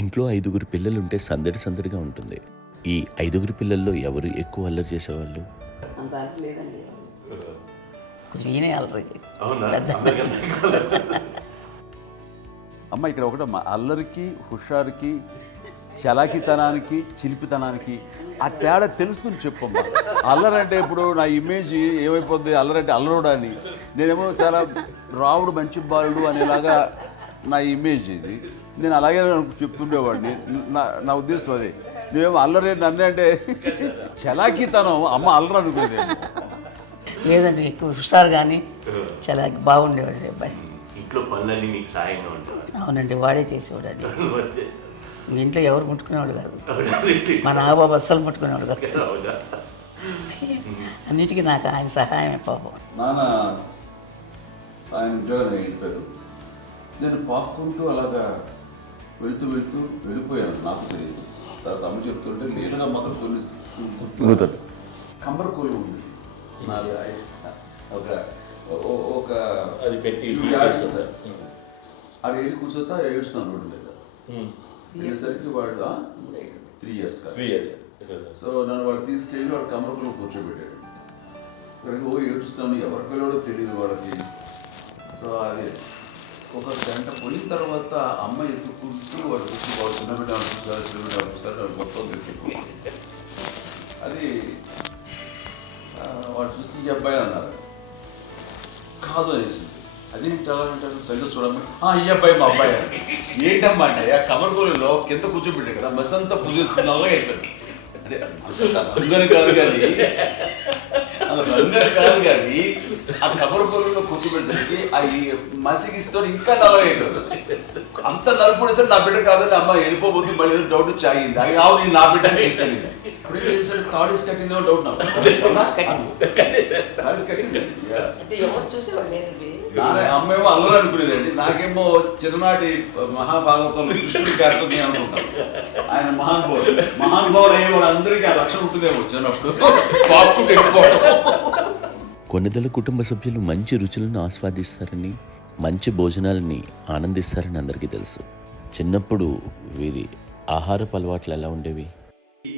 ఇంట్లో 5గురు పిల్లలుంటే సందడి సందడిగా ఉంటుంది. ఈ 5గురు పిల్లల్లో ఎవరు ఎక్కువ అల్లరి చేసేవాళ్ళు? అంత అల్లరి లేదండి. కొంచెం ఈయనే అల్లరి. అమ్మ ఇక్కడ ఒకటమ్మా, అల్లరికి, హుషారుకి, చలాకితనానికి, చిలిపితనానికి ఆ తేడా తెలుసుకుని చెప్పమ్మా. అల్లరంటే ఇప్పుడు నా ఇమేజ్ ఏమైపోద్ది, అల్లరంటే అల్లరుడు అని, నేనేమో చాలా రావుడు మంచి బాలుడు అనేలాగా నా ఇమేజ్ ఇది. నేను అలాగే చెప్తుండేవాడిని. నా ఉద్దేశం అదే. నేనేమో అల్లరి నన్ను అంటే చలాకితనం, అమ్మ అల్లరు అనుకునేది. లేదంటే ఎక్కువ హుషారు కానీ చాలా బాగుండేవాడు అబ్బాయి. ఇంట్లో పనులన్నీ మీకు సాయంగా ఉంటాయి? అవునండి, వాడే చేసేవాడు అది. ఇంట్లో ఎవరు ముట్టుకునేవాడు కాదు, మా నాగబాబు అస్సలు ముట్టుకునేవాడు కాదు. అన్నిటికీ నాకు ఆయన సహాయమే పాపం. నాన్న ఆయన ఉద్యోగం వెళ్ళిపోయారు. నేను పాక్కుంటూ అలాగా వెళుతూ వెళ్ళిపోయాను, నాకు తెలియదు. తర్వాత అమ్మ చెప్తుంటే లేదుగా మాత్రం కొన్ని కంబరకోలు ఉంది నాది. ఒక అది పెట్టి అది వెళ్ళి కూర్చోతా ఏడుస్తున్నాను రోడ్డు మీద. ఏసరికి వాడు 3 years సో నన్ను వాడు తీసుకెళ్ళి వాడు కమరకులు కూర్చోబెట్టాడు. ఇక్కడికి ఏడుస్తాను, ఎవరికి వెళ్ళాడో తెలియదు వాళ్ళకి. సో అది ఒక గంట పోయిన తర్వాత అమ్మ ఎత్తుకుంటూ వాడు చూసి వాడు చిన్నబిడ్డ అనుకుంటారు మొత్తం తెచ్చుకో. అది వాడు చూసి ఈ అబ్బాయి అన్నారు. కాదు అనేసింది. అది చాలా ఉంటారు సరిగ్గా చూడమ్మా, ఈ అబ్బాయి మా అబ్బాయి అని. ఏంటమ్మా అంటే ఆ కమర్గోళంలో కింద కూర్చోబెట్టాడు కదా, బస్ అంతా పూజేసుకుని నల్లగా అయిపోయింది. అంటే రంగని కాదు కానీ ఆ కమర్గోళంలో కూర్చోబెట్టడానికి ఆ మసిగిస్తూ ఇంకా నల్లగా అయిపోయింది. అంత నలుపుడేసరి నా బిడ్డ కాదని అమ్మ వెళ్ళిపోబోతుంది, మళ్ళీ డౌట్ వచ్చి ఆగింది. అది ఆవు నేను నా బిడ్డని తీసుకెళ్ళింది. అప్పుడు ఏం చేశాడు, తాడీస్ కట్టిందో డౌట్ నాకు. అమ్మేమో అల్లరి అనుకునేదండి, నాకేమో చిన్ననాటి మహాభాగవతంలో కృష్ణుడి కార్యక్రమం అనుకుంటాను. ఆయన మహానుభావులు అయ్యే వాళ్ళందరికీ ఆ లక్షణం ఉంటుందేమో చిన్నప్పుడు. కొన్నిదల కుటుంబ సభ్యులు మంచి రుచులను ఆస్వాదిస్తారని, మంచి భోజనాలని ఆనందిస్తారని అందరికీ తెలుసు. చిన్నప్పుడు వీరి ఆహారపు అలవాట్లు ఎలా ఉండేవి?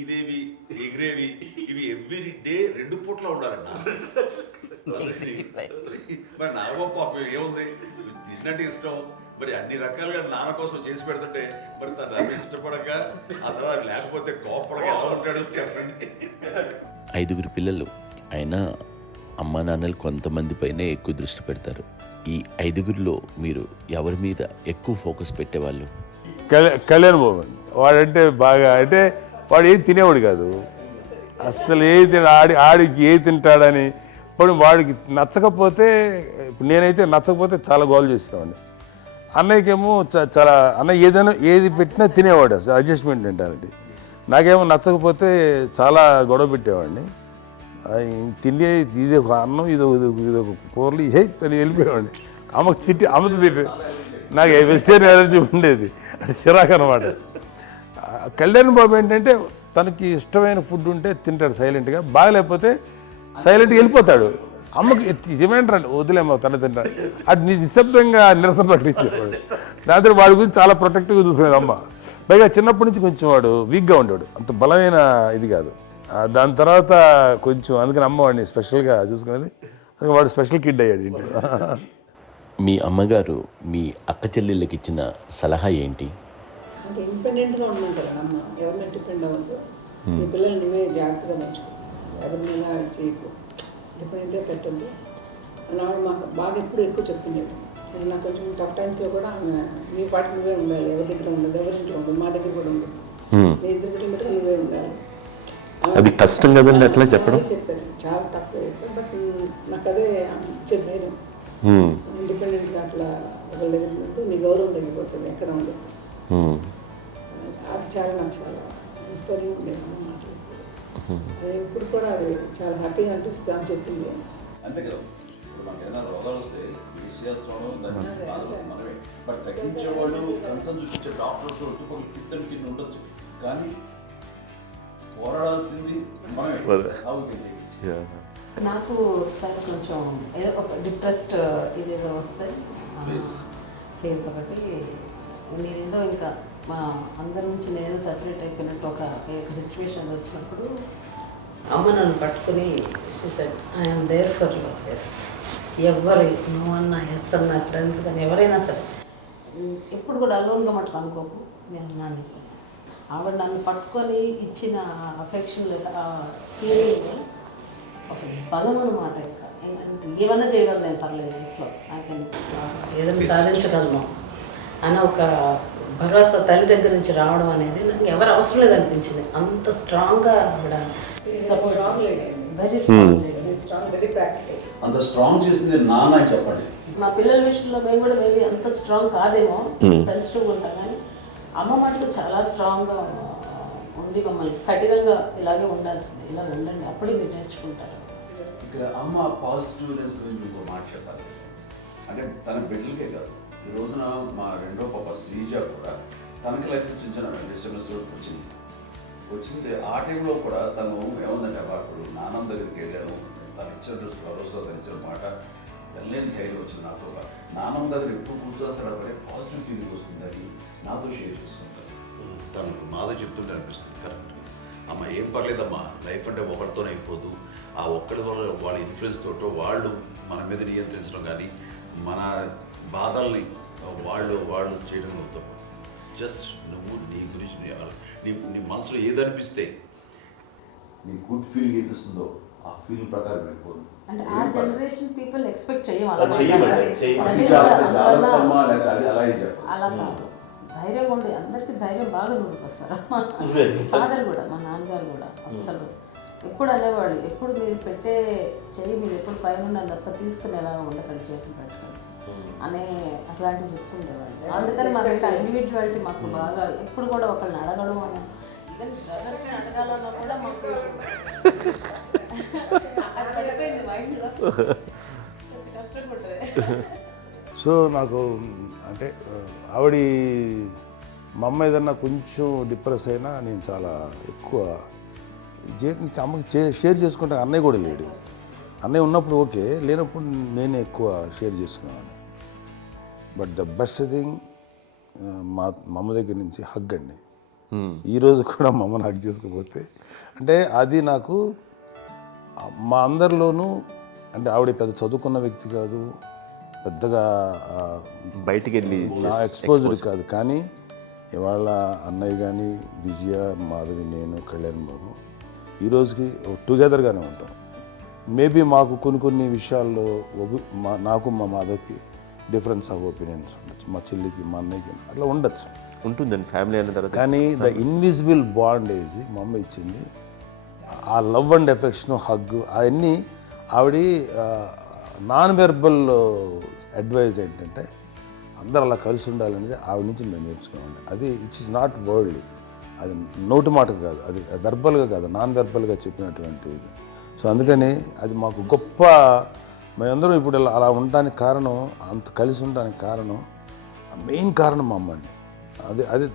ఇదేవి ఎగిరేవి ఇవి ఎవ్రీ డే 2 పూట్ల ఉండాలంట. మరి నాగబాబు పాపం ఏముంది, తిన్నట్టు ఇష్టం. మరి అన్ని రకాలుగా నాన్న కోసం చేసి పెడుతుంటే మరి తను అది ఇష్టపడక ఆ తర్వాత లేకపోతే కోపడక ఎలా ఉంటాడు చెప్పండి. 5గురు పిల్లలు అయినా అమ్మా నాన్నలు కొంతమంది పైనే ఎక్కువ దృష్టి పెడతారు. ఈ 5గురిలో మీరు ఎవరి మీద ఎక్కువ ఫోకస్ పెట్టేవాళ్ళు? కళ్యాణ్ బాబు వాడంటే బాగా, అంటే వాడు ఏది తినేవాడు కాదు అసలు. ఆడికి ఏది తింటాడని ఇప్పుడు వాడికి నచ్చకపోతే, ఇప్పుడు నేనైతే నచ్చకపోతే చాలా గోల్ చేసేవాడిని. అన్నయ్యకేమో చాలా అన్నయ్య ఏదైనా ఏది పెట్టినా తినేవాడు, అసలు అడ్జస్ట్మెంట్ మెంటాలిటీ. నాకేమో నచ్చకపోతే చాలా గొడవ పెట్టేవాడిని. తిండి ఇది ఒక అన్నం, ఇదొక కూరలు అని వెళ్ళిపోయేవాడిని. అమ్మతో తింటే నాకు వెజిటేరియన్ ఎలర్జీ ఉండేది, అంటే చిరాకు అనమాట. కళ్యాణ్ బాబు ఏంటంటే తనకి ఇష్టమైన ఫుడ్ ఉంటే తింటాడు సైలెంట్గా, బాగలేకపోతే సైలెంట్గా వెళ్ళిపోతాడు. అమ్మకి ఏమంటారండి వదిలేమో తన తింటాడు, అటు నిశ్శబ్దంగా నిరసన ప్రకటించేవాడు. దాంతో వాడి గురించి చాలా ప్రొటెక్టివ్గా చూసుకునేది అమ్మ. పైగా చిన్నప్పటి నుంచి కొంచెం వాడు వీక్గా ఉండేవాడు, అంత బలమైన ఇది కాదు. దాని తర్వాత కొంచెం అందుకని అమ్మ వాడిని స్పెషల్గా చూసుకునేది. వాడు స్పెషల్ కిడ్ అయ్యాడు ఇంట్లో. మీ అమ్మగారు మీ అక్క చెల్లెళ్ళకి ఇచ్చిన సలహా ఏంటి? అంటే ఇండిపెండెంట్గా ఉన్నాం కదా అమ్మ, ఎవరిని డిపెండ్ అవ్వద్దు, మీ పిల్లలు నువ్వే జాగ్రత్తగా నేర్చుకో, ఎవరినైనా చేయకు, ఇండిపెండెంట్గా పెట్టద్దు అని ఆవిడ మాకు బాగా ఎక్కువ చెప్తుండేది. నాకు కొంచెం టఫ్ టైమ్స్లో కూడా ఆమె నీ పాటికి నువ్వే ఉండాలి, ఎవరి దగ్గర ఉండదు, ఎవరింట్లో ఉండదు, మా దగ్గర కూడా ఉండదు, నీ ఇద్దరు దగ్గర మటుకు నువ్వే ఉండాలి. అది కష్టం కదండి అట్లా చెప్పడం. చెప్పారు చాలా తక్కువ చెప్పారు, బట్ నాకు అదే ఇచ్చేది ధైర్యం. ఇండిపెండెంట్గా అట్లా ఒకరి దగ్గర ఉంటూ నీ గౌరవం తగ్గిపోతుంది, ఎక్కడ ఉండదు. అది చాలా నాకు చాలా ఇన్స్పైరింగ్ ఉండేది అమ్మ మాటలు. అది ఇప్పుడు కూడా అది చాలా హ్యాపీగా అనిపిస్తుంది అని చెప్పింది. అంతే కదా, ఇప్పుడు మనకి ఏదైనా రోగాలు వస్తే వేసేస్తాం, దాన్ని బాధపడుతుంది మనమే. బట్ తగ్గించేవాళ్ళు, కన్సర్న్ చూపించే డాక్టర్స్ ఒక్కొక్కరు కింద కింద ఉండొచ్చు, కానీ పోరాడాల్సింది మనమే. నాకు సార్ కొంచెం ఏదో ఒక డిప్రెస్డ్ ఇదేదో వస్తాయి ఫేస్ ఒకటి, నేనేదో ఇంకా మా అందరి నుంచి నేను సపరేట్ అయిపోయినట్టు ఒక సిచ్యువేషన్ వచ్చినప్పుడు అమ్మ నన్ను పట్టుకుని I'm there for you. Yes, ఎవరు నో అన్న ఎస్ అన్న ఫ్రెండ్స్ కానీ ఎవరైనా సరే ఎప్పుడు కూడా అలోన్గా మటుకు అనుకోకు, నేను ఉన్నాను. ఆవిడ నన్ను పట్టుకొని ఇచ్చిన అఫెక్షన్ లేదా ఫీలింగ్ అసలు బలం అన్నమాట. ఇంకా ఏంటంటే ఏమైనా చేయగలను నేను, పర్లేదు లైఫ్లో నాకేం ఏదైనా సాధించగలను అన్న ఒక భరోసా తల్లి దగ్గర నుంచి రావడం అనేది నాకు ఎవరు అవసరం లేదనిపించింది. అంత స్ట్రాంగ్గా ఆవిడ strong lady, very strong lady. Very strong, very practical. అంత స్ట్రాంగ్ చేసింది నాన్న అని చెప్పండి. మా పిల్లల విషయంలో మేము కూడా మేబీ అంత స్ట్రాంగ్ కాదేమో, సెన్సిటివ్గా ఉంటాం, కానీ అమ్మ మాటలు చాలా స్ట్రాంగ్గా ఉండి మమ్మల్ని కఠినంగా ఇలాగే ఉండాల్సింది, ఇలా ఉండండి అప్పుడే మీరు నేర్చుకుంటారు. ఇక్కడ అమ్మ పాజిటివ్నెస్ గురించి ఇంకో మాట చెప్పాలి. అంటే తన బిడ్డలకే కాదు, ఈ రోజున మా రెండో పాప శ్రీజ కూడా తనకి లైఫ్ చిన్న చిన్న డిస్టర్బెన్స్ వచ్చింది. ఆ టైంలో కూడా తను ఏముందంటే అప్పుడు నాన్నమ్మ దగ్గరికి వెళ్ళాను, తను ఇచ్చిన భరోసా, తను ఇచ్చిన మాట వెళ్ళలేని ధైర్యం వచ్చింది నాతో. నాన్నమ్మ దగ్గర ఎప్పుడు కూర్చోస్తాడు అప్పుడే పాజిటివ్ ఫీలింగ్ వస్తుందని నాతో షేర్ చేసుకుంటాను. తను నాతో చెప్తుంటే అనిపిస్తుంది కరెక్ట్, అమ్మ ఏం పర్లేదమ్మా, లైఫ్ అంటే ఒకరితోనే అయిపోదు, ఆ ఒక్కడి వల్ల వాళ్ళ ఇన్ఫ్లుయెన్స్ తోటో వాళ్ళు మన మీద నియంత్రించడం కానీ మన బాధల్ని వాళ్ళు చేయడం తప్ప, జస్ట్ నువ్వు నీ గురించి నీ మనసులో ఏదనిపిస్తే నీ గుడ్ ఫీలింగ్ ఏదిస్తుందో ఆ ఫీలింగ్ ప్రకారం వెళ్ళిపోదు. అంటే ఆ జనరేషన్ పీపుల్ ఎక్స్పెక్ట్ అలా కాదు, ధైర్యం ఉండి అందరికీ ధైర్యం బాగా నూరుకొస్తారు. ఫాదర్ కూడా, మా నాన్నగారు కూడా అస్సలు ఎప్పుడు అనేవాళ్ళు, ఎప్పుడు మీరు పెట్టే చెయ్యి మీరు ఎప్పుడు పైన ఉండాలి తప్ప తీసుకుని ఎలా ఉండకండి, చేతులు పెట్టండి అనే అట్లాంటివి చెప్తుండేవాళ్ళు. అందుకని మాకు ఇట్లా ఇండివిజువాలిటీ మాకు బాగా ఎప్పుడు కూడా ఒకళ్ళని అడగడం అని, ఈవెన్ బ్రదర్స్ని అడగాలన్నా కూడా మాకు అది పడిపోయింది మైండ్లో, కొంచెం కష్టంగా ఉంటుంది. సో నాకు అంటే ఆవిడ మా అమ్మ ఏదన్నా కొంచెం డిప్రెస్ అయినా నేను చాలా ఎక్కువ అమ్మకి షేర్ చేసుకుంటే అన్నయ్య కూడా లేడు. అన్నయ్య ఉన్నప్పుడు ఓకే, లేనప్పుడు నేనే ఎక్కువ షేర్ చేసుకున్నాను. బట్ ద బెస్ట్ థింగ్ మా అమ్మ దగ్గర నుంచి హగ్ అండి. ఈరోజు కూడా మా అమ్మని హగ్ చేసుకోకపోతే అంటే అది నాకు మా అందరిలోనూ, అంటే ఆవిడ పెద్ద చదువుకున్న వ్యక్తి కాదు, పెద్దగా బయటికి వెళ్ళి నా ఎక్స్పోజర్ కాదు, కానీ ఇవాళ అన్నయ్య కానీ విజయ, మాధవి, నేను, కళ్యాణ్ బాబు ఈ రోజుకి టుగెదర్గానే ఉంటాం. మేబీ మాకు కొన్ని విషయాల్లో నాకు మా మాధవ్కి డిఫరెన్స్ ఆఫ్ ఒపీనియన్స్ ఉండొచ్చు, మా చెల్లికి మా అన్నయ్యకి అట్లా ఉండొచ్చు, ఉంటుందండి ఫ్యామిలీ అన్న తర్వాత. కానీ ద ఇన్విజిబుల్ బాండేజ్ మా అమ్మ ఇచ్చింది, ఆ లవ్ అండ్ ఎఫెక్షన్, హగ్, అవన్నీ ఆవిడ నాన్ వెర్బల్ అడ్వైజ్ ఏంటంటే అందరూ అలా కలిసి ఉండాలనేది ఆవిడ నుంచి మేము నేర్చుకున్నామండి. అది ఇట్స్ ఇస్ నాట్ వర్డ్లీ, అది నోటి మాట కాదు, అది వెర్బల్గా కాదు, నాన్ వెర్బల్గా చెప్పినటువంటి ఇది. సో అందుకని అది మాకు గొప్ప, మేమందరం ఇప్పుడు అలా ఉండడానికి కారణం, అంత కలిసి ఉండడానికి కారణం, మెయిన్ కారణం మా అమ్మ అండి. అది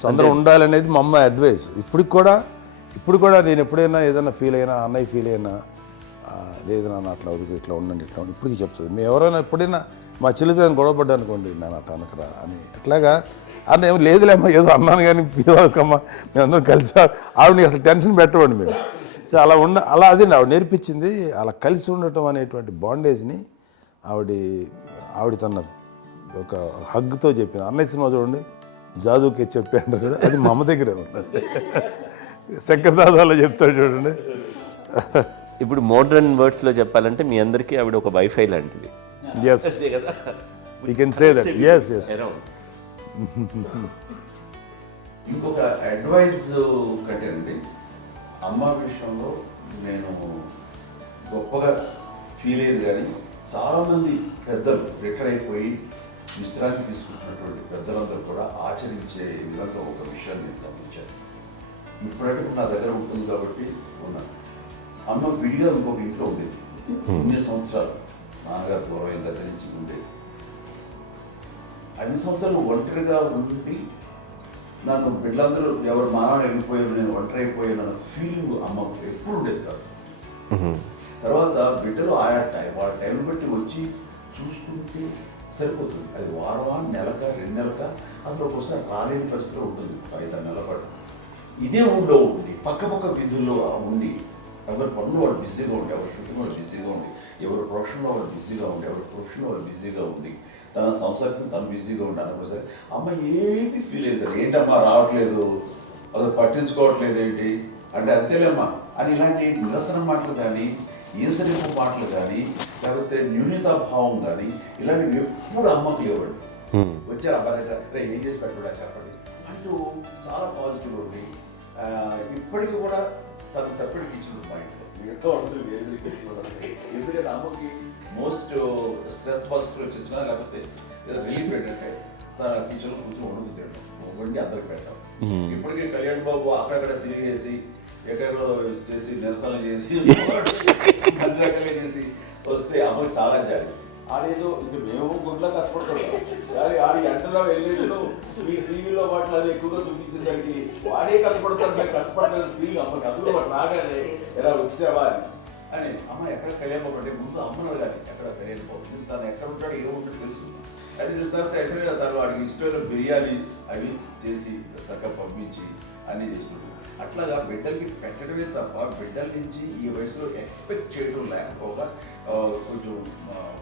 సో అందరూ ఉండాలనేది మా అమ్మ అడ్వైస్. ఇప్పుడు కూడా నేను ఎప్పుడైనా ఏదైనా ఫీల్ అయినా, అన్నయ్య ఫీల్ అయినా, లేదు నాన్న అట్లా వదుకు, ఇట్లా ఉండండి, ఇట్లా ఉండి, ఇప్పటికీ చెప్తుంది. మేము ఎవరైనా ఎప్పుడైనా మా చెల్లితో గొడవపడ్డా అనుకోండి, నేను అట్లా అనకరా అని, ఎట్లాగా అంటే ఏమో లేదులేమ్మా ఏదో అన్నాను కానీ ఫీల్ అవ్వకమ్మా, మేమందరం కలిసి ఆవిడని అసలు టెన్షన్ పెట్టమండి మేము. సో అలా అది ఆవిడ నేర్పించింది, అలా కలిసి ఉండటం అనేటువంటి బాండేజ్ని ఆవిడ తన ఒక హగ్తో చెప్పింది. అన్నయ్య సినిమా చూడండి, జాదూకే చెప్పాను చూడండి, అది మా అమ్మ దగ్గరే ఉందండి. శంకర్ దాదాలో చెప్తాడు చూడండి. ఇప్పుడు మోడ్రన్ వర్డ్స్లో చెప్పాలంటే మీ అందరికీ ఆవిడ ఒక వైఫై లాంటిది. Yes, you can say that. Yes yes. ఇంకొక అడ్వైజ్ కట్టండి, అమ్మ విషయంలో నేను గొప్పగా ఫీల్ అయ్యేది, కానీ చాలామంది పెద్దలు రిటైర్ అయిపోయి విశ్రాంతి తీసుకుంటున్నటువంటి పెద్దలందరూ కూడా ఆచరించే విధంగా ఒక విషయాన్ని నేను గమనించాను. ఇప్పుడంటే నా దగ్గర ఉంటుంది కాబట్టి ఉన్నాను. అమ్మ విడిగా ఇంకొక ఇంట్లో ఉండేది, 9 సంవత్సరాలు నాన్నగారు పూర్వం దగ్గర నుంచి ఉండేది. 5 సంవత్సరాలు ఒంటరిగా ఉండి నన్ను బిడ్డలందరూ ఎవరు మానవాడు వెళ్ళిపోయారు, నేను ఒంటరి అయిపోయాను అన్న ఫీలింగ్ అమ్మకు ఎప్పుడు ఉండేది కాదు. తర్వాత బిడ్డలు వాళ్ళ టైంని బట్టి వచ్చి చూసుకుంటూ సరిపోతుంది. అది వారమా, నెలక, 2 నెలక, అసలు ఒకసారి రాలేని పరిస్థితిలో ఉంటుంది 5-6 నెలల పాటు. ఇదే ఊళ్ళో ఉండి పక్క విధుల్లో ఉండి ఎవరి పనులు వాళ్ళు బిజీగా ఉండి, ఎవరి షూటింగ్ వాళ్ళు బిజీగా ఉండి, ఎవరి ప్రొఫెషన్లో వాళ్ళు బిజీగా ఉండి, ఎవరి ప్రొఫెషన్లో వాళ్ళు బిజీగా ఉండి, తన సంసారం తను బిజీగా ఉంటాను అనుకోసరి అమ్మ ఏమీ ఫీల్ అయ్యేది కదా, ఏంటమ్మా రావట్లేదు, అసలు పట్టించుకోవట్లేదు ఏంటి అంటే అంతేలేమ్మా అని ఇలాంటి నిరసన మాటలు కానీ, ఈసరింపు మాటలు కానీ, లేకపోతే న్యూనతాభావం కానీ ఇలాంటివి ఎప్పుడు అమ్మకు లేవండి. వచ్చారు అబ్బాయి రే ఏం చేసి పెట్టడా చెప్పండి అంటూ చాలా పాజిటివ్ ఉండి ఇప్పటికీ కూడా తను సపరేట్ ఇచ్చిండు మా ఇంట్లో. మిగతా వాళ్ళు వేరే ఇచ్చింది. ఎందుకంటే అమ్మకి మోస్ట్ స్ట్రెస్ బస్టర్ వచ్చేసినా లేకపోతే ఏదో రిలీఫ్ ఏంటంటే తన కిచెన్లో కూర్చొని వండుకుతాడు, వండి అందరికి పెట్టాం. ఇప్పటికీ కళ్యాణ్ బాబు అక్కడక్కడ తిరిగేసి ఎక్కడో చేసి నిరసన చేసి అన్ని రకాలుగా చేసి వస్తే అమ్మకి చాలా జాలి. ఆడేదో ఇంక మేము గుడ్లా కష్టపడుతున్నాం కానీ ఆడి ఎంతలో వెళ్ళేదో మీ టీవీలో వాటిలో అది ఎక్కువగా చూపించేసరికి వాడే కష్టపడతారు, మేము కష్టపడలేదు ఫీల్ అమ్మకి. అందులో వాడు రాగానే ఎలా వచ్చావా అని అమ్మ ఎక్కడ కళ్యాణ్ బాబు అంటే ముందు అమ్మను అడగాలి ఎక్కడ కళ్యాణ్ బాబు, తను ఎక్కడ ఉంటాడో ఏముంటాడో తెలుసు. అది తెలిసిన తర్వాత ఎక్కడ తను వాడికి ఇష్టమైన బిర్యానీ అవి చేసి చక్కగా పంపించి అన్నీ చేస్తుంది. అట్లాగా బిడ్డలకి పెట్టడమే తప్ప బిడ్డల నుంచి ఈ వయసులో ఎక్స్పెక్ట్ చేయడం లేకపోగా కొంచెం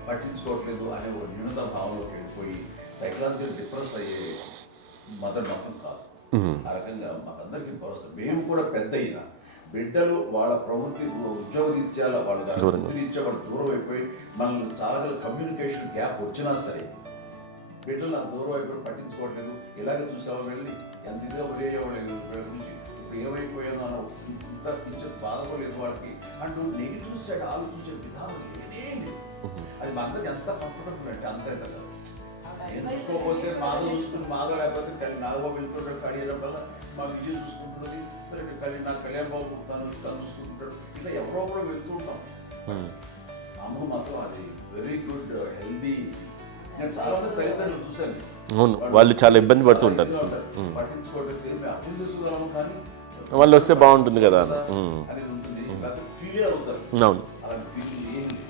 పట్టించుకోవట్లేదు అనే ఒక న్యూనత భావంలోకి వెళ్ళిపోయి సైకలాజికల్ డిప్రెస్ అయ్యే మదర్ మాత్రం కాదు. ఆ రకంగా మాకందరికీ భరోసా. మేము కూడా పెద్ద అయినా బిడ్డలు వాళ్ళ ప్రవృత్తి ఉద్యోగరీత్యాల వాళ్ళ వృత్తిరీత్యా వాళ్ళు దూరం అయిపోయి మనల్ని చాలా కమ్యూనికేషన్ గ్యాప్ వచ్చినా సరే బిడ్డలు నాకు దూరం అయిపోయి పట్టించుకోవట్లేదు. ఇలాగే చూసావా వెళ్ళి ఎంత ఇదిగా వదిలేయేవాళ్ళు గురించి ఇప్పుడు ఏమైపోయాను అని ఇంత కించెం బాధపడలేదు వాళ్ళకి అంటూ నెగిటివ్ సైడ్ ఆలోచించే విధానం లేనే లేదు. అది మా అందరికి ఎంత కంఫర్టబుల్ అంటే అంతే కదా. ఎంచుకోకపోతే మాధవ చూసుకుని మాధవ లేకపోతే నాగబాబు వెళ్తుంటాడు కడిగినప్పుడల్లా మా విజయ్ చూసుకుంటున్నది సరే నాకు కళ్యాణ్ బాబు తను చూసుకుంటాడు. ఇలా ఎవరో కూడా వెళ్తూ ఉంటాం. అమ్మ మాత్రం అది వెరీ గుడ్ హెల్దీ. నేను చాలా మంది తల్లిదండ్రులు చూశాను, అవును, వాళ్ళు చాలా ఇబ్బంది పడుతూ ఉంటారు. పట్టించుకోవట్లేదు, మేము అర్థం చేసుకోగలము కానీ వాళ్ళు వస్తే బాగుంటుంది కదా అనేది ఉంటుంది. లేకపోతే ఫీల్ అవుతారు. అవును, అలాంటి ఫీలింగ్ ఏం లేదు.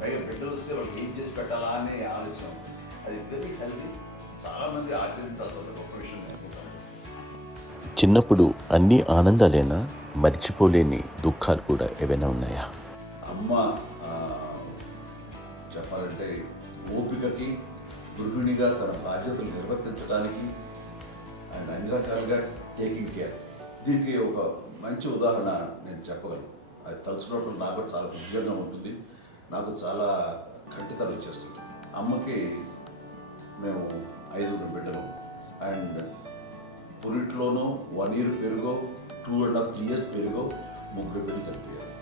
పైగా బిడ్డలు వస్తే వాళ్ళకి ఏం చేసి పెట్టాలా అనే ఆలోచన. అది వెరీ హెల్దీ. చాలా మంది ఆచరించాల్సిన గొప్ప విషయం అనుకుంటాను. చిన్నప్పుడు అన్ని ఆనందాలేనా, మర్చిపోలేని దుఃఖాలు కూడా ఏవైనా ఉన్నాయా? అమ్మ చెప్పాలంటే ఓపికకి, గృహిణిగా తన బాధ్యతలు నిర్వర్తించడానికి అండ్ అన్ని రకాలుగా టేకింగ్ కేర్. దీనికి ఒక మంచి ఉదాహరణ నేను చెప్పగలను. అది తలుచుకోవడం నాకు చాలా ఉద్యోగంగా ఉంటుంది, నాకు చాలా కంటితలు వచ్చేస్తుంది. అమ్మకి మేము 5 బిడ్డలు అండ్ పురిట్లోనూ 1 year పెరుగో 2.5 years పెరుగో 3 బిడ్డలు చనిపోయారు.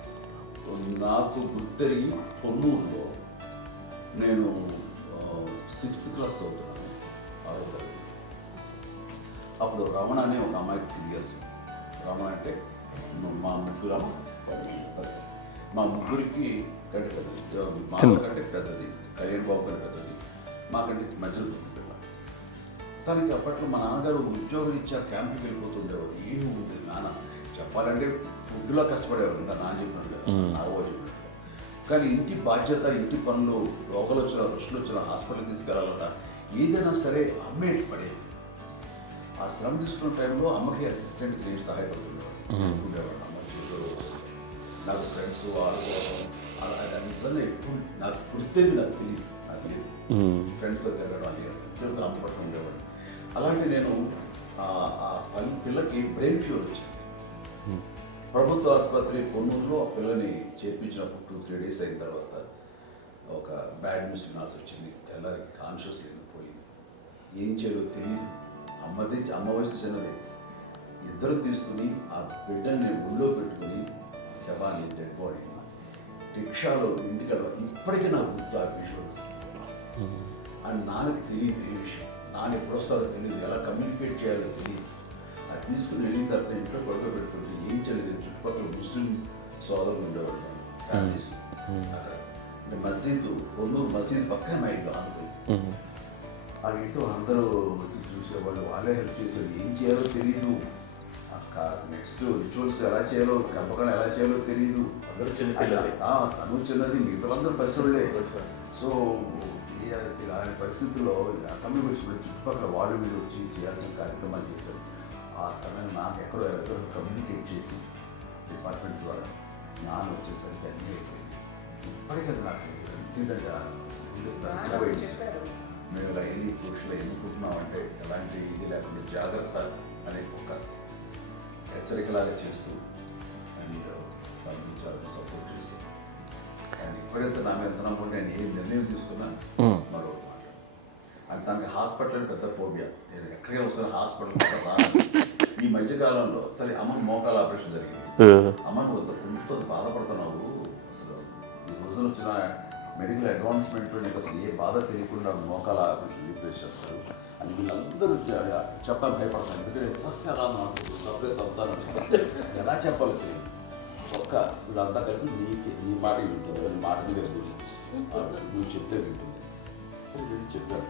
నాకు గుర్తెరిగి పొన్నూరులో నేను 6th class చదువుతున్నాను, 6వ తరగతి. అప్పుడు రమణ అనే ఒక అమ్మాయికి 3 years. రమణ అంటే మా ముగ్గురు మా ముగ్గురికి కంటే పెద్దది, మా కంటే పెద్దది, కళ్యాణ్ బాబు కంటే పెద్దది, మాకంటే మధ్యలో పిల్ల. తనకి అప్పట్లో మా నాన్నగారు ఉద్యోగరీత్యా క్యాంప్కి వెళ్ళిపోతుండేవారు. ఏమి ఉంటుంది నాన్న చెప్పాలంటే ఫుడ్లో కష్టపడేవారు, ఇంకా నాన్న చెప్పినట్టు నాగో చెప్పినట్టు. కానీ ఇంటి బాధ్యత, ఇంటి పనులు, రోగాలు వచ్చిన రుచులు వచ్చిన హాస్పిటల్కి తీసుకెళ్ళాలట ఏదైనా సరే అమ్మే పడేది. ఆ శ్రమ తీసుకున్న టైంలో అమ్మకి అసిస్టెంట్కి నేను సహాయపడుతుండేవాడు ఉండేవాడు. అమ్మ నాకు ఫ్రెండ్స్ ఆడుకోవడం అది నిజంగా ఎప్పుడు నాకు గుర్తేది నాకు తెలియదు. ఫ్రెండ్స్తో తిరగడం అని సేపు అమ్మ పట్ల ఉండేవాడు. అలాంటి నేను ఆ పిల్లకి బ్రెయిన్ ఫ్యూర్ వచ్చింది. ప్రభుత్వ ఆసుపత్రి పొన్నూరులో ఆ పిల్లని చేర్పించినప్పుడు 2-3 days అయిన తర్వాత ఒక బ్యాడ్ న్యూస్ వినాల్సి వచ్చింది. తెల్లారికి కాన్షియస్ పోయింది. ఏం చేయాలో తెలియదు. అమ్మ వయసు చిన్నదే. ఇద్దరు తీసుకుని ఆ బిడ్డల్ని ఒళ్ళో పెట్టుకుని శవాన్ని, డెడ్ బాడీని రిక్షాలో ఇంటికి ఇప్పటికీ నాకు గుర్తు ఆ విజువల్స్. అండ్ నాన్నకి తెలియదు ఏ విషయం, నాన్న ఎప్పుడు వస్తారో తెలియదు, ఎలా కమ్యూనికేట్ చేయాలో తెలియదు. అది తీసుకుని వెళ్ళిన తర్వాత ఇంట్లో పడుకోబెడుతుంటే ఏం చేయలేదు. చుట్టుపక్కల ముస్లిం సోదరులు ఉండేవాళ్ళు, ఫ్యామిలీస్ అక్కడ. అంటే మసీదు, పొన్నూరు మసీదు పక్కన మా ఇంట్లో అనుకుంది. ఆ ఇంట్లో అందరూ వచ్చి చూసేవాళ్ళు, వాళ్ళే హెల్ప్ చేసేవాళ్ళు. ఏం చేయాలో తెలియదు. నెక్స్ట్ రిచువల్స్ ఎలా చేయాలో, కంపకం ఎలా చేయాలో తెలియదు. అందరూ చిన్నపిల్లలే. తను చిన్నది, మిగతా అందరూ పసివాళ్ళే. సో అలాంటి పరిస్థితుల్లో అక్కడికి వచ్చినప్పుడు చుట్టుపక్కల వాళ్ళు మీరు వచ్చి చేయాల్సిన కార్యక్రమాలు చేశారు. ఆ సమయంలో నాకు ఎక్కడో కమ్యూనికేట్ చేసి డిపార్ట్మెంట్ ద్వారా నాన్న వచ్చేసరికి అన్నీ అయిపోయింది. ఇప్పటికీ నాకు మేము ఇలా ఎన్ని పురుషులు ఎన్నుకుంటున్నామంటే ఎలాంటి ఇది లేకుండా జాగ్రత్త అనే ఒక హెచ్చరికలాగా చేస్తూ అని చాలా సపోర్ట్ చేసి అండ్ ఇప్పుడైతే నా మీద ఎంత నమ్మకం నేను ఏ నిర్ణయం తీసుకున్నా మరో మాట అది తనకి హాస్పిటల్ పెద్ద ఫోబియా. నేను ఎక్కడికైనా వస్తాను హాస్పిటల్ ఈ మధ్యకాలంలో సరే అమ్మ మోకాల ఆపరేషన్ జరిగింది. అమ్మ నువ్వు కొంత బాధపడుతున్నావు, అసలు ఈ రోజున వచ్చిన మెడికల్ అడ్వాన్స్మెంట్లో నీకు అసలు ఏ బాధ తెలియకుండా మోకాల ఆపరేషన్ రీప్లేస్ చేస్తారు అని వీళ్ళందరూ చెప్పాలి భయపడతాను. ఎందుకంటే ఫస్ట్ ఎలా నాకు సపరేట్ అవుతాను ఎలా చెప్పాలి తెలియదు. ఒక్క వీళ్ళంతా కలిపి నీ మాట వింటుంది, అది మాట మీద నువ్వు చెప్తే వింటుంది. సరే నేను చెప్పాను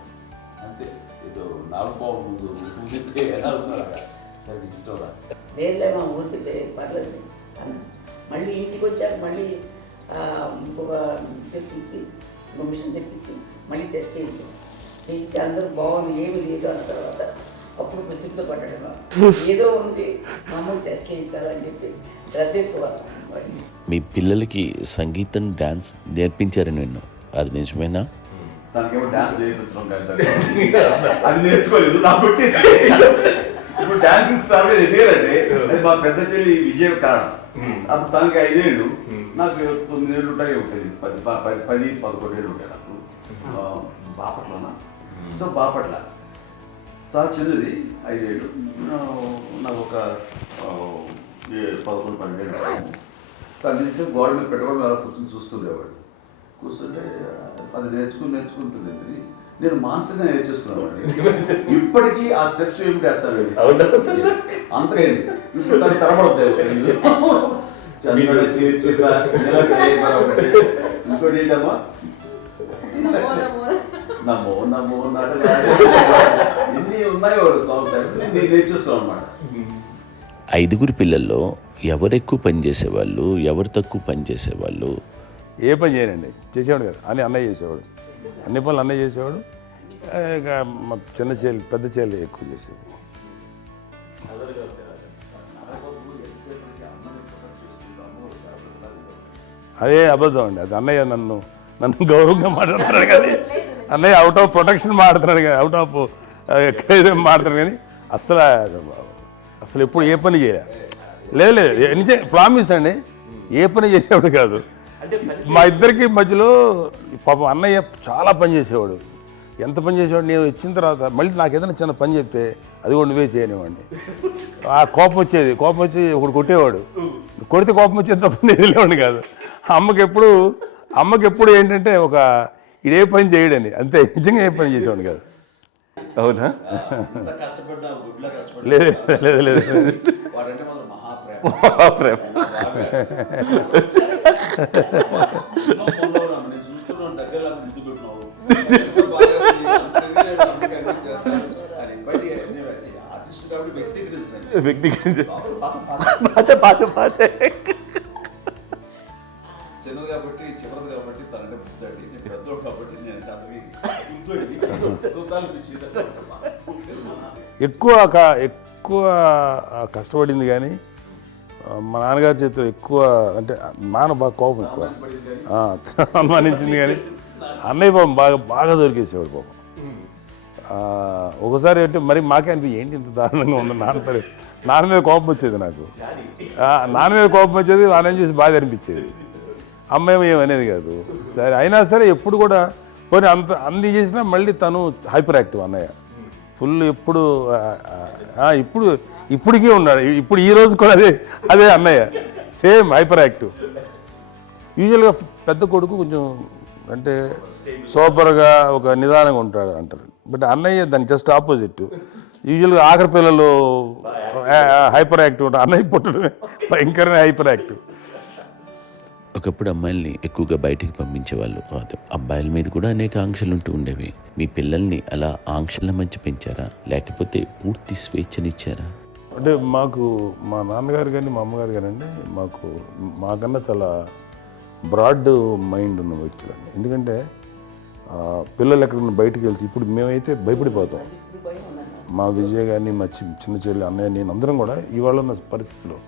అంతే. ఏదో నాలుగు పావు ముందు చెప్తే ఎలా ఉన్నారు సరే ఇష్టం రా లేదులే మా ఊరికి పర్లేదు అని మళ్ళీ ఇంటికి వచ్చాక మళ్ళీ ఇంకొక తెప్పించి ఇంకో మిషన్ తెప్పించి మళ్ళీ టెస్ట్ చేయించి అందరూ బాగుంది ఏమీ లేదు అన్న తర్వాత అప్పుడు పుస్తకంతో పడ్డాడు. ఏదో ఉంది మామూలు టెస్ట్ చేయించాలని చెప్పి శ్రద్ధ ఎక్కువ. మీ పిల్లలకి సంగీతం డాన్స్ నేర్పించారని విన్నాం, అది నిజమేనా? తనకేమో డాన్స్ నేర్పించడం అది నేర్చుకోలేదు, నాకు వచ్చేసి ఇప్పుడు డాన్స్ స్టార్ ఎదిగారంటే అది మా పెద్ద చెల్లి విజయం కారణం. అప్పుడు తనకి 5 ఏళ్ళు, నాకు 9 ఏళ్ళు ఉంటాయి, ఉంటుంది 10-11 ఏళ్ళు ఉంటాయి నాకు. బాపట్లనా? సో బాపట్ల చాలా చిన్నది, 5 ఏళ్ళు. నాకు ఒక 11-12 ఏళ్ళు. తను తీసుకొని గోడ మీద పెట్టుకోవడం అలా కూర్చొని చూస్తుండేవాడు. కూర్చుంటే అది నేర్చుకుంటుంది. నేను మానసికంగా నేర్చేసుకున్నాను. ఇప్పటికీ ఆ స్టెప్స్ ఏమిటి వేస్తాను అంతగా ఇప్పుడు దాన్ని తరబడతాయి. ఇంకోటి ఏంటమ్మా నమ్మో నమ్మో ఎన్ని ఉన్నాయో సాంగ్స్ నేను నేర్చేసుకున్నాను అన్నమాట. 5 పిల్లల్లో ఎవరు ఎక్కువ పని చేసేవాళ్ళు, ఎవరు తక్కువ పని చేసేవాళ్ళు? ఏ పని చేయనండి, చేసేవాడు కదా అని అన్నయ్య చేసేవాడు. అన్ని పనులు అన్నయ్య చేసేవాడు. ఇక మా చిన్న చెల్లి పెద్ద చెల్లి ఎక్కువ చేసేది. అదే అబద్ధం అండి, అది అన్నయ్య నన్ను గౌరవంగా మాట్లాడుతున్నాడు కానీ అన్నయ్య అవుట్ ఆఫ్ ప్రొటెక్షన్ మాట్లాడుతున్నాడు కానీ అవుట్ ఆఫ్ మాట్లాడుతున్నాడు కానీ అసలు ఎప్పుడు ఏ పని చేయలే. లేదు ప్రామిస్ అండి, ఏ పని చేసేవాడు కాదు. మా ఇద్దరికి మధ్యలో పాపం అన్నయ్య చాలా పని చేసేవాడు. ఎంత పని చేసేవాడు, నేను వచ్చిన తర్వాత మళ్ళీ నాకు ఏదైనా చిన్న పని చెప్తే అది కూడా నువ్వే చేయనివ్వండి. ఆ కోపం వచ్చి ఒకడు కొట్టేవాడు, కొడితే కోపం వచ్చేది తప్ప నేను వెళ్ళేవాడిని కాదు. అమ్మకి ఎప్పుడు ఏంటంటే ఒక ఇదే పని చేయడని, అంతే. నిజంగా ఏ పని చేసేవాడిని కాదు. అవునా? లేదు మహాప్రేమ. చిన్నది కాబట్టి చివరిది కాబట్టి తనంటే బుద్ధండి, నేను పెద్దోడు కాబట్టి నేను ఎక్కువ కష్టపడింది కానీ మా నాన్నగారి చేతిలో ఎక్కువ అంటే నాన్న బాగా కోపం ఎక్కువ అనుమానించింది కానీ అన్నయ్య పాపం బాగా దొరికేసేవాడు పాపం. ఒకసారి అంటే మరి మాకే అనిపి ఏంటి ఇంత దారుణంగా ఉంది నాన్న మీద కోపం వచ్చేది నాకు. నాన్న మీద కోపం వచ్చేది, వాళ్ళని చేసి బాధ అనిపించేది. అమ్మాయి ఏమనేది కాదు. సరే అయినా సరే ఎప్పుడు కూడా పోనీ అన్ని చేసినా మళ్ళీ తను హైపర్ యాక్టివ్ అన్నయ్య ఫుల్. ఇప్పటికీ ఉన్నాడు, ఇప్పుడు ఈ రోజు కూడా అదే అన్నయ్య సేమ్ హైపర్ యాక్టివ్. యూజువల్గా పెద్ద కొడుకు కొంచెం అంటే సూపర్గా ఒక నిదానంగా ఉంటాడు అంటారు, బట్ అన్నయ్య దానికి జస్ట్ ఆపోజిట్. యూజువల్గా ఆఖరి పిల్లలు హైపర్ యాక్టివ్ ఉంటారు, అన్నయ్య పుట్టడమే భయంకరమైన హైపర్ యాక్టివ్. ఒకప్పుడు అమ్మాయిల్ని ఎక్కువగా బయటికి పంపించేవాళ్ళు, అబ్బాయిల మీద కూడా అనేక ఆంక్షలు ఉంటూ ఉండేవి. మీ పిల్లల్ని అలా ఆంక్షల మధ్య పెంచారా, లేకపోతే పూర్తి స్వేచ్ఛనిచ్చారా? అంటే మాకు మా నాన్నగారు కానీ మా అమ్మగారు కానీ మాకన్నా చాలా బ్రాడ్ మైండ్ ఉన్న వ్యక్తులండి. ఎందుకంటే పిల్లలు ఎక్కడైనా బయటికి వెళ్తే ఇప్పుడు మేమైతే భయపడిపోతాం. ఇప్పుడు భయం ఉన్నది. మా విజయ్ కానీ మా చిన్న చెల్లి అన్నయ్య నేను అందరం కూడా ఇవాళ ఉన్న పరిస్థితిలో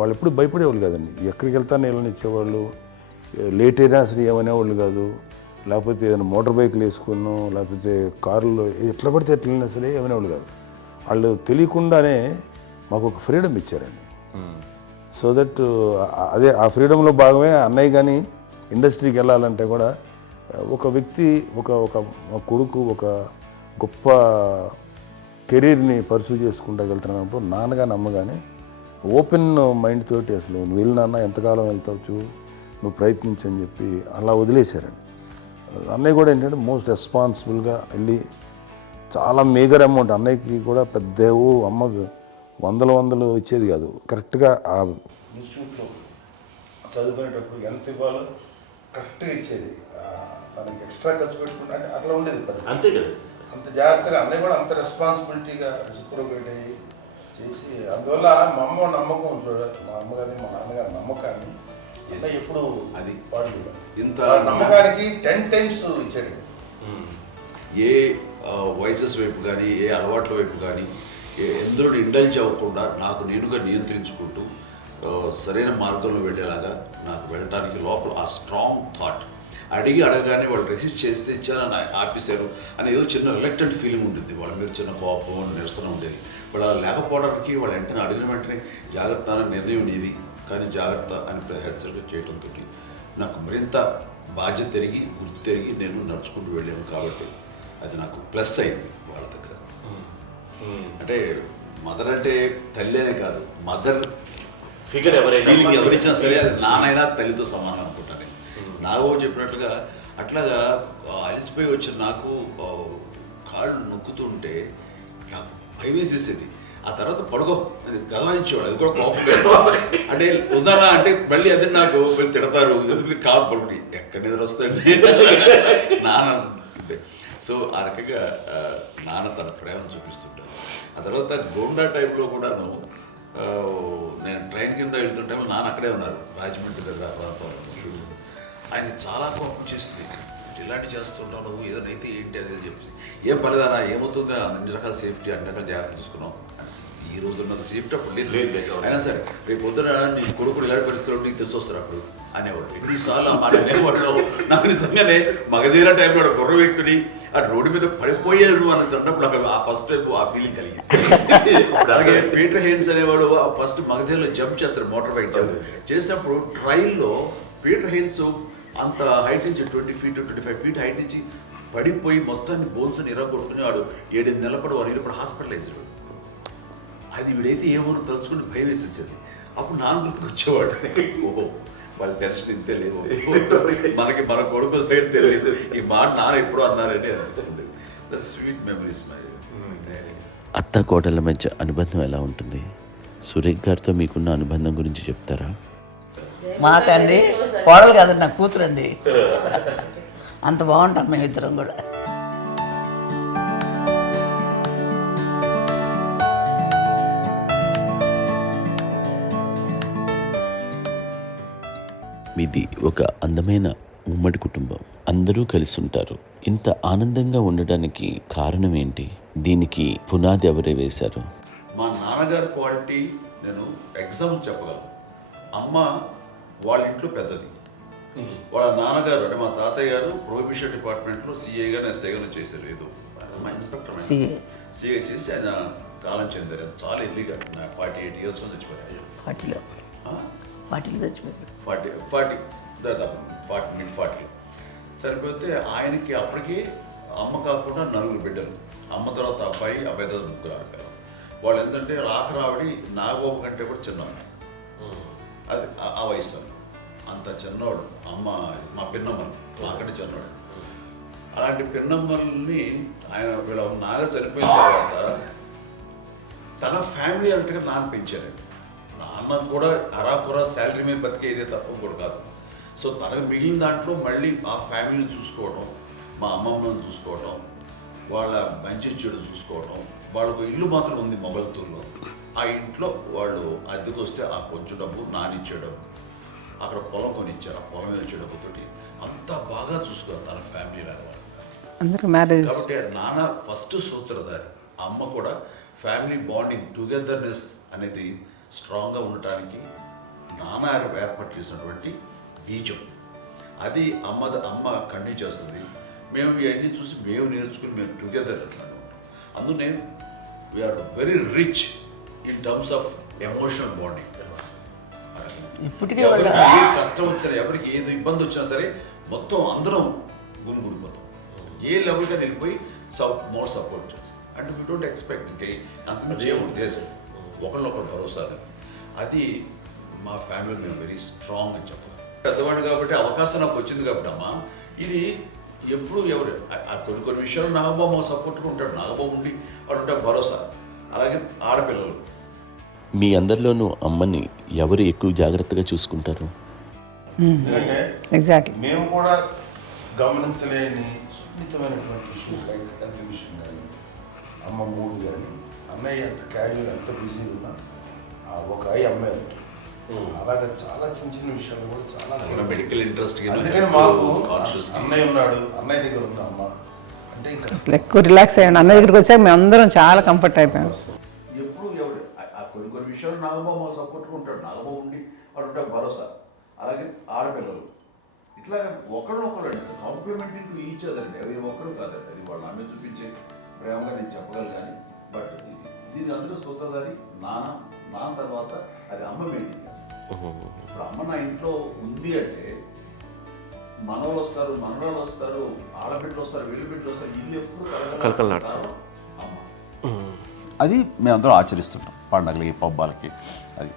వాళ్ళు ఎప్పుడు భయపడేవాళ్ళు కాదండి. ఎక్కడికి వెళ్తాను వీళ్ళని ఇచ్చేవాళ్ళు, లేట్ అయినా అసలు ఏమనేవాళ్ళు కాదు. లేకపోతే ఏదైనా మోటార్ బైక్లు వేసుకున్నాం, లేకపోతే కారులో ఎట్లా పడితే ఎట్లయినా సరే ఏమనేవాళ్ళు కాదు. వాళ్ళు తెలియకుండానే మాకు ఒక ఫ్రీడమ్ ఇచ్చారండి. సో దట్ అదే ఆ ఫ్రీడంలో భాగమే అన్నయ్య కానీ ఇండస్ట్రీకి వెళ్ళాలంటే కూడా ఒక వ్యక్తి ఒక కొడుకు ఒక గొప్ప కెరీర్ని పర్సూ చేసుకుంటూ వెళ్తున్నప్పుడు నాన్నగాని అమ్మగానే ఓపెన్ మైండ్ తోటి అసలు నువ్వు వెళ్ళినా ఎంతకాలం వెళ్తావు, నువ్వు ప్రయత్నించని చెప్పి అలా వదిలేశారండి. అన్నయ్య కూడా ఏంటంటే మోస్ట్ రెస్పాన్సిబుల్గా వెళ్ళి చాలా మేజర్ అమౌంట్ అన్నయ్యకి కూడా పెద్ద అమ్మకు వందలు ఇచ్చేది కాదు. కరెక్ట్గా ఆ ఇన్స్టిట్యూట్లో చదువుకునేటప్పుడు ఎంత ఇవ్వాలో కరెక్ట్గా ఇచ్చేది. తనకి ఎక్స్ట్రా ఖర్చు పెట్టుకుంటే అంటే అట్లా ఉండేది అంతే కదా. అంత జాగ్రత్తగా అన్నయ్య కూడా అంత రెస్పాన్సిబిలిటీగా రెసిప్రోకేట్ అయ్యి చేసి అందువల్ల మా అమ్మ నమ్మకం చూడాలి, మా అమ్మగారి మా నాన్నగారి నమ్మకాన్ని అన్నయ్య ఎప్పుడు అది వాడు ఇంత నమ్మకానికి 10 times ఇచ్చాడు. ఏ వయసెస్ వైపు కానీ ఏ అలవాట్ల వైపు కానీ ఎందులో ఇండల్జ్ అవ్వకుండా నాకు నేనుగా నియంత్రించుకుంటూ సరైన మార్గంలో వెళ్ళేలాగా నాకు వెళ్ళడానికి లోపల ఆ స్ట్రాంగ్ థాట్ అడగగానే వాళ్ళు రెసిస్ట్ చేస్తే ఇచ్చాను ఆపేశారు అని ఏదో చిన్న రిలక్టెంట్ ఫీలింగ్ ఉంటుంది. వాళ్ళ మీద చిన్న కోపం నిరసన ఉండేది. వాళ్ళు అలా లేకపోవడానికి వాళ్ళు వెంటనే అడిగిన వెంటనే జాగ్రత్త అనే నిర్ణయం నీది, కానీ జాగ్రత్త అని హెచ్చరిక చేయడంతో నాకు మరింత బాధ్యత తిరిగి గుర్తు తిరిగి నేను నడుచుకుంటూ వెళ్ళాను. కాబట్టి అది నాకు ప్లస్ అయింది వాళ్ళ దగ్గర. అంటే మదర్ అంటే తల్లి అనే కాదు, మదర్ ఫిగర్ ఫీలింగ్ ఎవరిచ్చినా సరే అది నానైనా తల్లితో సమానం అనుకుంటాను. నాకు చెప్పినట్లుగా అట్లాగా అలిసిపోయి వచ్చిన నాకు కాళ్ళు నొక్కుతుంటే నాకు భయం వేసేసేది. ఆ తర్వాత పడుకో గలవాయించేవాడు, అది కూడా కోపం. అంటే ఉదాహరణ అంటే మళ్ళీ అదే నాకు తిడతారు, ఎందుకు కాదు పడుకుని ఎక్కడ నిద్ర వస్తాయండి నాన్న. సో ఆ రకంగా నాన్న తన ప్రేమను చూపిస్తుంటాను. ఆ తర్వాత గోండా టైప్లో కూడాను నేను ట్రైన్ కింద వెళ్తుంటే నాన్న అక్కడే ఉన్నారు, రాజమండ్రి దగ్గర ప్రాంతంలో. ఆయన చాలా కోపం చేస్తుంది, ఇలాంటి చేస్తుంటావు నువ్వు, ఏదైనా అయితే ఏంటి అది చెప్పి ఏం పర్లేదన్నా ఏమవుతుందో అన్ని రకాల సేఫ్టీ అన్ని రకాల జాగ్రత్త చూసుకున్నాం. ఈ రోజు ఉన్నది సేఫ్టీ అప్పుడు లేదు. అయినా సరే రేపు పొద్దున నీ కొడుకులు ఇలాంటి పరిస్థితులు నీకు తెలిసి వస్తారు అప్పుడు అనేవాడు. ఎన్నిసార్లు ఆ మాట అనేవాళ్ళు. నాకు నిజంగానే మగధీర టైంలో గుర్ర వ్యక్తిని ఆ రోడ్డు మీద పడిపోయేది అని అన్నప్పుడు నాకు ఆ ఫస్ట్ టైం ఆ ఫీలింగ్ కలిగింది. అలాగే పీటర్ హెయిన్స్ అనేవాడు ఫస్ట్ మగధీరలో జంప్ చేస్తారు, మోటార్ బైక్ జంప్ చేసినప్పుడు ట్రైల్లో పీటర్ హెయిన్స్ అంత హైట్ నుంచి 20 feet 25 feet హైట్ నుంచి పడిపోయి మొత్తాన్ని బోన్స్ని ఇరగొట్టుకుని వాడు 7 నెలల పాటు వాడు ఇరప్పుడు హాస్పిటలైజ్డ్. అది వీడైతే ఏమో తలుచుకుని భయం వేసేసేది. అప్పుడు నాన్న గుర్తుకు వచ్చేవాడు, ఓహో వాళ్ళ టెన్షన్ ఇంతే లేదు, మనకి మన కొడుకు వస్తే తెలియదు ఈ మాట నాన్న ఎప్పుడూ అన్నారని అనిపిస్తుంది. Sweet memories my. అత్త కోడళ్ళ మధ్య అనుబంధం ఎలా ఉంటుంది? సురేఖ్ గారితో మీకున్న అనుబంధం గురించి చెప్తారా? మాకండి కోడలు కాదు, నా కూతురండి. అంత బాగుంటాం మేమిద్దరం కూడా. మీది ఒక అందమైన ఉమ్మడి కుటుంబం, అందరూ కలిసి ఉంటారు. ఇంత ఆనందంగా ఉండడానికి కారణం ఏంటి? దీనికి పునాది ఎవరే వేశారు? మా నాన్నగారి క్వాలిటీ నేను ఎగ్జాంపుల్ చెప్పగలను. అమ్మ వాళ్ళ ఇంట్లో పెద్దది, వాళ్ళ నాన్నగారు అంటే మా తాతయ్య గారు ప్రొహిబిషన్ డిపార్ట్మెంట్లో సిఐగా ఎస్ఐగా చేశారు. ఏదో మా ఇన్స్పెక్టర్ సిఐ చేసి ఆయన కాలం చెందారు. చాలా ఎర్లీగా 48 years చచ్చిపోయారు. 40 చచ్చిపోయారు. 40 దాదాపు 40 సరిపోతే ఆయనకి అప్పటికి అమ్మ కాకుండా 4 బిడ్డలు. అమ్మ తర్వాత అబ్బాయి తర్వాత 3 ఆడతారు. వాళ్ళు ఏంటంటే రాకరావిడి నాగబాబు కంటే కూడా చిన్నవాడు. అది ఆ వయసు అంత చిన్నవాడు. అమ్మ మా పిన్నమ్మలు నాకంటే చిన్నవాడు. అలాంటి పిన్నమ్మల్ని ఆయన వీళ్ళ నాగ చనిపోయిన తర్వాత తన ఫ్యామిలీ అంతగా నాన్న పెంచారు. నాన్న కూడా అరాపురా శాలరీ మీద బతికేదే తప్ప కూడా కాదు. సో తనకు మిగిలిన దాంట్లో మళ్ళీ ఆ ఫ్యామిలీని చూసుకోవడం, మా అమ్మమ్మని చూసుకోవడం, వాళ్ళ మంచి చెడు చూసుకోవడం. వాళ్ళకు ఇల్లు మాత్రం ఉంది మొగల్తూరులో. ఆ ఇంట్లో వాళ్ళు అద్దెకు వస్తే ఆ కొంచెం డబ్బు నానిచ్చేయడం, అక్కడ పొలం కొనిచ్చారు. ఆ పొలం మీద వచ్చే డబ్బుతోటి అంతా బాగా చూసుకోవాలి తన ఫ్యామిలీ లాగా. అందరూ మ్యారేజ్ కాబట్టి నాన్న ఫస్ట్ సూత్రధారి, అమ్మ కూడా ఫ్యామిలీ బాండింగ్ టుగెదర్నెస్ అనేది స్ట్రాంగ్గా ఉండటానికి నాన్న ఏర్పాటు చేసినటువంటి బీజం. అది అమ్మ కంటిన్యూ చేస్తుంది. మేము ఇవన్నీ చూసి మేము నేర్చుకుని మేము టుగెదర్ అట్లా ఉంటాం. అందునే we're very rich in terms of emotional bonding. ఇప్పటికే ఎవరికి ఏ కష్టం వచ్చినా, ఎవరికి ఏది ఇబ్బంది వచ్చినా సరే మొత్తం అందరం గురిపోతాం. ఏ లెవెల్గా వెళ్ళిపోయి మోర్ సపోర్ట్ చేస్తాం. అంటే వీ డోంట్ ఎక్స్పెక్ట్ ఇంకా అంతమంది ఏముంటుంది, ఒకరినొకరు భరోసా. అది మా ఫ్యామిలీ మేము వెరీ స్ట్రాంగ్ అని చెప్పాలి. పెద్దవాడిని కాబట్టి అవకాశం నాకు వచ్చింది కాబట్టి అమ్మ, ఇది ఎప్పుడు ఎవరు కొన్ని విషయాలు నాగబాబు సపోర్ట్గా ఉంటాడు. నాగబాబు ఉండి వాడు ఉంటే భరోసా. అలాగే ఆడపిల్లలు మీ అందరిలోనూ అమ్మని ఎవరు ఎక్కువ జాగ్రత్తగా చూసుకుంటారు? ఎందుకంటే ఎగ్జాక్ట్లీ. మేము కూడా గమనించలేని సున్నితమైనటువంటి ఇష్యూస్ లైక్ హెల్త్ విషయం కానీ, అమ్మ మూడు కానీ, అన్నయ్య ఎంత క్యాజువల్ ఎంత బిజీ ఉన్నా ఒక అమ్మాయి ఉంటుంది. అలాగే చాలా చిన్న చిన్న విషయాలు కూడా చాలా మెడికల్ ఇంట్రెస్ట్. అందుకని మాకు అన్నయ్య ఉన్నాడు, అన్నయ్య దగ్గర ఉన్న అమ్మ అంటే ఇంకా ఎక్కువ రిలాక్స్ అయ్యాను. అన్న దగ్గరికి వచ్చాక మేము అందరం చాలా కంఫర్ట్ అయిపోయాం. ఎప్పుడు ఎవరు కొన్ని విషయాలు నాగబాబు సపోర్ట్గా ఉంటాడు. నాగబాబు ఉండి వాడు ఉంటే భరోసా. అలాగే ఆడపిల్లలు ఇట్లా ఒకరినొకరు అండి కాంప్లిమెంటింగ్ టు ఈచ్ అదర్ అండి. అవి ఒక్కరు కాదండి, అది వాళ్ళ ఆమె చూపించే ప్రేమగా నేను చెప్పగలను. కానీ బట్ దీని అందరూ సూత్రధారి నాన్న తర్వాత అది అమ్మ మెయింటైన్ చేస్తుంది. ఇప్పుడు అమ్మ నా ఇంట్లో ఉంది అంటే మనవాళ్ళు వస్తారు, మనవాళ్ళు వస్తారు, ఆడబిడ్డలు వస్తారు, వీళ్ళ బిడ్డలు వస్తారు, ఇల్లు ఎప్పుడు కలకలాడతారు అమ్మ. అది మేమందరం ఆచరిస్తుంటాం పండగలకి పబ్బాలకి. అది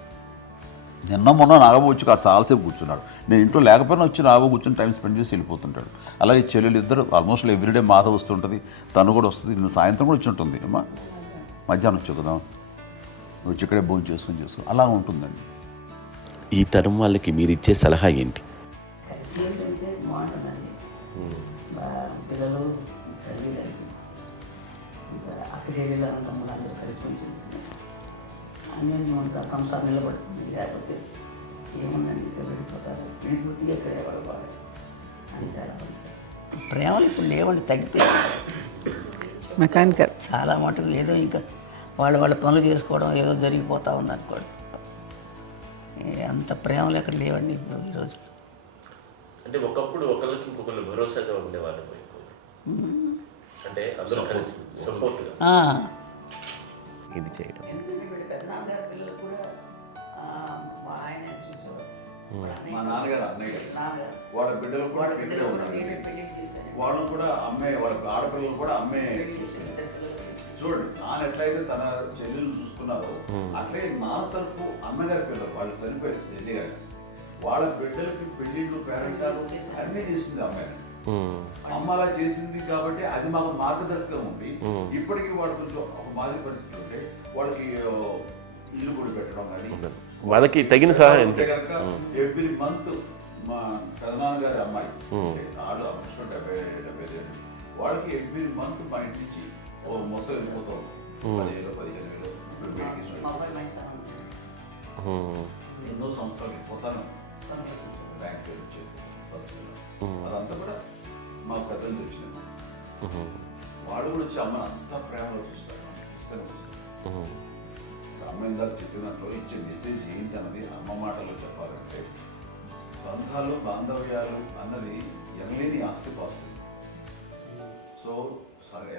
నిన్న మొన్న నాగబాబు వచ్చి చాలాసేపు కూర్చున్నాడు. నేను ఇంట్లో లేకపోయినా వచ్చి నాగబాబు కూర్చొని టైం స్పెండ్ చేసి వెళ్ళిపోతుంటాడు. అలాగే చెల్లెలు ఇద్దరు ఆల్మోస్ట్ ఎవ్రీడే మాధవ్ వస్తుంటుంది, తను కూడా వస్తుంది. నిన్న సాయంత్రం కూడా వచ్చి ఉంటుంది. అమ్మా మధ్యాహ్నం వచ్చి కదా వచ్చి ఇక్కడే భోజనం చేసుకుని అలా ఉంటుందండి. ఈ తరం వాళ్ళకి మీరు ఇచ్చే సలహా ఏంటి? కలిసి ఉంటే బాగుంటుందండి. పిల్లలు తల్లి కలిసి అక్క చెల్లెలు తమ్ముడు అందరూ కలిసిమెలిసి ఉంటుంది. అన్నీ ఉంటా సంసారం నిలబడుతుంది. లేకపోతే ఏముందండి ఇక్కడ వెళ్ళిపోతారు, విడిపోతే ఎక్కడ ఎవరు బాగా అంతే. ప్రేమలు ఇప్పుడు లేవండి, తగ్గిపోయాయి. మెకానికల్ చాలా మటుకు ఏదో ఇంకా వాళ్ళ పనులు చేసుకోవడం ఏదో జరిగిపోతూ ఉంది అనుకోండి. అంత ప్రేమలు ఎక్కడ లేవండి ఇప్పుడు ఈరోజు. అంటే ఒకప్పుడు ఒకళ్ళకి ఇంకొకళ్ళు భరోసాగా ఉండేవాళ్ళు, అంటే అందరూ కలిసి సపోర్ట్గా ఇది చేయడం. ఎందుకంటే వీళ్ళ పెద్దనాన్నగారి పిల్లలు కూడా ఆయన చూసేవారు. మా నాన్నగారు అన్నయ్య గారు నాన్నగారు వాళ్ళ బిడ్డలు కూడా వాళ్ళ ఇక్కడే బిడ్డలు ఉన్నారు. నేనే పెళ్లి చేశాను. వాళ్ళని కూడా అమ్మే, వాళ్ళ ఆడపిల్లలు కూడా అమ్మే. పెళ్లి చేశాను ఇద్దరు పిల్లలు. చూడండి నాన్న ఎట్లయితే తన చెల్లెలు చూసుకున్నారో అట్లే నాన్న తరపు అమ్మగారి పిల్లలు వాళ్ళు చనిపోయారు చెల్లి గారు. వాళ్ళ బిడ్డలకి పెళ్లిళ్ళు పేరెంటాలు అన్నీ చేసింది అమ్మాయి. అమ్మ అలా చేసింది కాబట్టి అది మాకు మార్గదర్శకం ఉంది. ఇప్పటికీ వాళ్ళు కొంచెం ఒక మాదిరి పరిస్థితి ఉంటే వాళ్ళకి ఇల్లు కూడా పెట్టడం కానీ వాళ్ళకి తగిన సహాయం కనుక ఎవ్రీ మంత్ మా పెదనాన్న గారి అమ్మాయి వాళ్ళు ఆల్మోస్ట్ 70 వాళ్ళకి ఎవ్రీ మంత్ మా ఇంటి నుంచి మొత్తం వెళ్ళిపోతాం 10,000-15,000 మా అబ్బాయి మంచి స్థానం ఉంది. ఎన్నో సంవత్సరాలు పోతాను బ్యాంక్ పేరు వచ్చేది ఫస్ట్. అదంతా కూడా మా పెద్దలు వచ్చింది. వాళ్ళు కూడా వచ్చి అమ్మని అంతా ప్రేమలో చూస్తారు, ఇష్టంగా చూస్తారు. అమ్మ ఇందాక చెప్పినట్లు ఇచ్చే మెసేజ్ ఏంటన్నది అమ్మ మాటల్లో చెప్పాలంటే బంధాలు బాంధవ్యాలు అన్నది ఎనలేని ఆస్తి పాస్తుంది. సో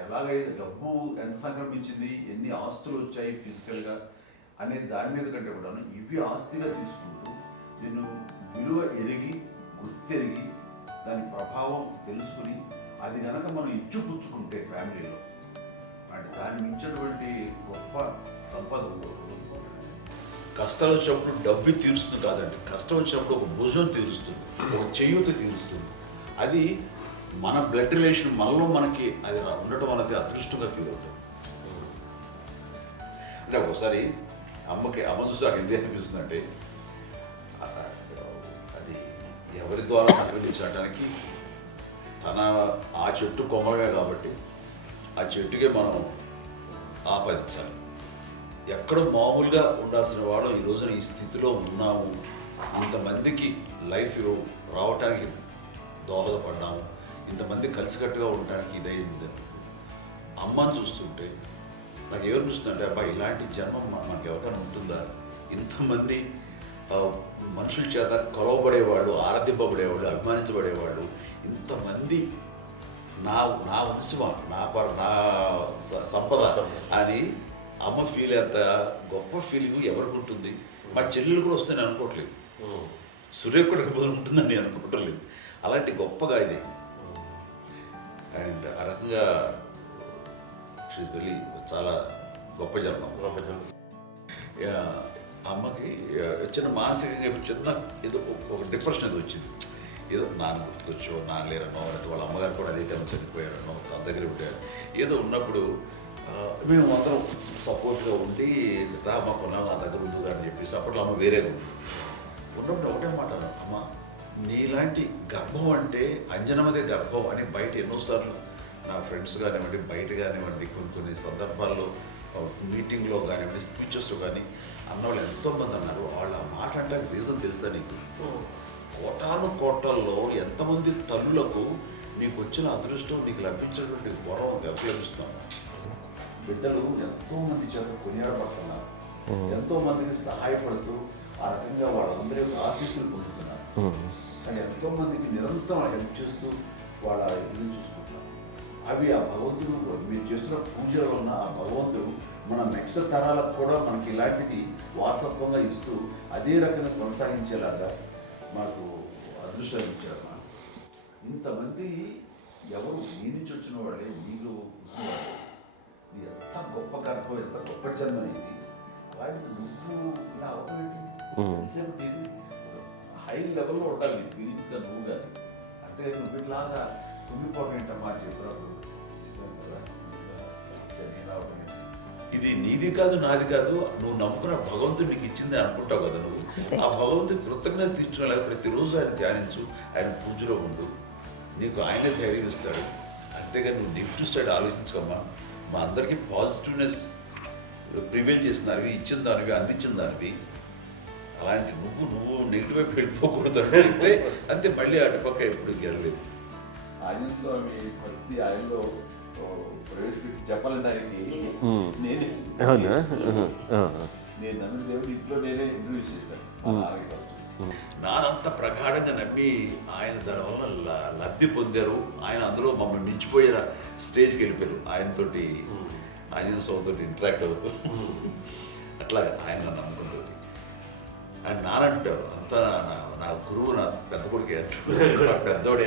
ఎలాగైతే డబ్బు ఎంత సంక్రమించింది, ఎన్ని ఆస్తులు వచ్చాయి ఫిజికల్గా అనే దాని మీద కంటే కూడా ఇవి ఆస్తిగా తీసుకుంటూ దీన్ని విలువ ఎరిగి గుర్తెరిగి దాని ప్రభావం తెలుసుకుని అది కనుక మనం ఇచ్చిపుచ్చుకుంటే ఫ్యామిలీలో అంటే దాన్ని మించినటువంటి గొప్ప సంపద కష్టాలు వచ్చినప్పుడు డబ్బు తీరుస్తుంది కాదండి, కష్టం వచ్చినప్పుడు ఒక భుజం తీరుస్తుంది, ఒక చేయూత తీరుస్తుంది. అది మన బ్లడ్ రిలేషన్ మనలో మనకి అది ఉండటం అనేది అదృష్టంగా ఫీల్ అవుతాం. అంటే ఒకసారి అమ్మ చూసి నాకు ఎందుకు అనిపిస్తుంది అంటే అది ఎవరి ద్వారా సంక్రమించడానికి తన ఆ చెట్టు కొమ్మగా కాబట్టి ఆ చెట్టుకే మనం ఆపాదించాలి. ఎక్కడో మామూలుగా ఉండాల్సిన వాడు ఈ రోజున ఈ స్థితిలో ఉన్నాము, ఇంతమందికి లైఫ్ రావటానికి దోహదపడ్డాము. ఇంతమంది కలిసికట్టుగా ఉండడానికి ఇదైంది. అమ్మని చూస్తుంటే నాకు ఎవరు చూస్తుంటే అబ్బా ఇలాంటి జన్మం మనకి ఎవరికైనా ఉంటుందా? ఇంతమంది మనుషుల చేత కొలవబడేవాళ్ళు, ఆరాధింపబడేవాళ్ళు, అభిమానించబడేవాళ్ళు, ఇంతమంది నా వంశమా, నా సంపద అని అమ్మ ఫీల్ అంత గొప్ప ఫీలింగ్ ఎవరికి ఉంటుంది? మా చెల్లెలు కూడా వస్తుందని అనుకోవట్లేదు, సూర్య కూడా ఉంటుందని నేను అనుకోవట్లేదు. అలాంటి గొప్పగా ఇది. అండ్ ఆ రకంగా షీఈ్ వెరీ చాలా గొప్ప జన్మం. అమ్మకి చిన్న మానసికంగా చిన్న ఏదో ఒక డిప్రెషన్ ఏదో వచ్చింది. ఏదో నాన్న గుర్తుకొచ్చో, నాన్న లేరనో, లేకపోతే వాళ్ళ అమ్మగారు కూడా అదే టైం చనిపోయారనో, తన దగ్గర ఉంటారు ఏదో ఉన్నప్పుడు మేము అందరం సపోర్ట్గా ఉండి మా కొన్నాళ్ళు నా దగ్గర ఉండు అని చెప్పేసి అప్పట్లో అమ్మ వేరేగా ఉంది. ఉన్నప్పుడు ఒకటే మాట అమ్మ, నీలాంటి గర్భం అంటే అంజనమ్మదే గర్భం అని బయట ఎన్నోసార్లు నా ఫ్రెండ్స్ కానివ్వండి, బయట కానివ్వండి, కొన్ని సందర్భాల్లో మీటింగ్లో కానివ్వండి, స్పీచెస్లో కానీ అన్నవాళ్ళు ఎంతోమంది అన్నారు. వాళ్ళ మాట అంటే రీజన్ తెలుసా నీకు? కోటాను కోటల్లో ఎంతమంది తల్లులకు నీకు వచ్చిన అదృష్టం, నీకు లభించినటువంటి వరం లభిస్తున్నాను. బిడ్డలు ఎంతోమంది చేత కొనియాడబడుతున్నారు, ఎంతోమందికి సహాయపడుతూ ఆ రకంగా వాళ్ళందరి యొక్క ఆశీస్సులు పొందుతున్నారు. కానీ ఎంతోమందికి నిరంతరం హెల్ప్ చేస్తూ వాళ్ళ ఇది చూసుకుంటున్నారు. అవి ఆ భగవంతుడు మీరు చేసిన పూజలో ఉన్న ఆ భగవంతుడు మన నెక్స్ట్ తరాలకు కూడా మనకి ఇలాంటిది వారసత్వంగా ఇస్తూ అదే రకంగా కొనసాగించేలాగా మాకు అదృష్టాన్ని ఇచ్చారు. ఇంతమంది ఎవరు నీ నుంచి వచ్చిన వాళ్ళే, నీళ్ళు నీ ఎంత గొప్ప గర్భం, ఎంత గొప్ప జన్మ ఇది. వాటికి నువ్వు ఇలా అవటమేంటి? ఎంతసేపు ఇది హై లెవెల్లో ఉండాలి నీ ఫీలింగ్స్గా నువ్వు కానీ. అంతే నువ్వు వీళ్ళలాగా కుంగిపోవడం ఏంటమ్మా చెప్పినప్పుడు నిజమే కదా. ఇది నీది కాదు, నాది కాదు, నువ్వు నమ్ముకున్న భగవంతుడు నీకు ఇచ్చింది అనుకుంటావు కదా. నువ్వు ఆ భగవంతుడి కృతజ్ఞత తీర్చుకోలేక ప్రతిరోజు ఆయన ధ్యానించు, ఆయన పూజలో ఉండు, నీకు ఆయనే ధైర్యం ఇస్తాడు. అంతేగాని నువ్వు నెగిటివ్ సైడ్ ఆలోచించకమ్మా. మా అందరికీ పాజిటివ్నెస్ ప్రివేల్ చేసిన దానివి, ఇచ్చిన దానివి, అందించిన దానివి. అలాంటి నువ్వు నెగిటివ్ వైపు వెళ్ళిపోకూడదు అంటే అంతే. మళ్ళీ అటుపక్క ఎప్పుడు గెలలేదు. ఆంజనేయ స్వామి భక్తి ఆయనలో ప్రవేశపెట్టి చెప్పాలంటే ఆయనకి నేనే నేను నమ్మిన దేవుడు ఇంట్లో నేనే ఇంట్రడ్యూస్ చేశాను. నానంత ప్రగాఢంగా నమ్మి ఆయన దానివల్ల లబ్ధి పొందారు. ఆయన అందులో మమ్మల్ని మించిపోయే స్టేజ్కి వెళ్ళిపోయారు. ఆయనతోటి ఆంజనేయ స్వామితో ఇంటరాక్ట్ అవుతూ అట్లాగే ఆయన నమ్ముకుంటుంది. ఆయన నానంటారు అంతా నా గురువు, నా పెద్ద కొడుకు పెద్దోడే.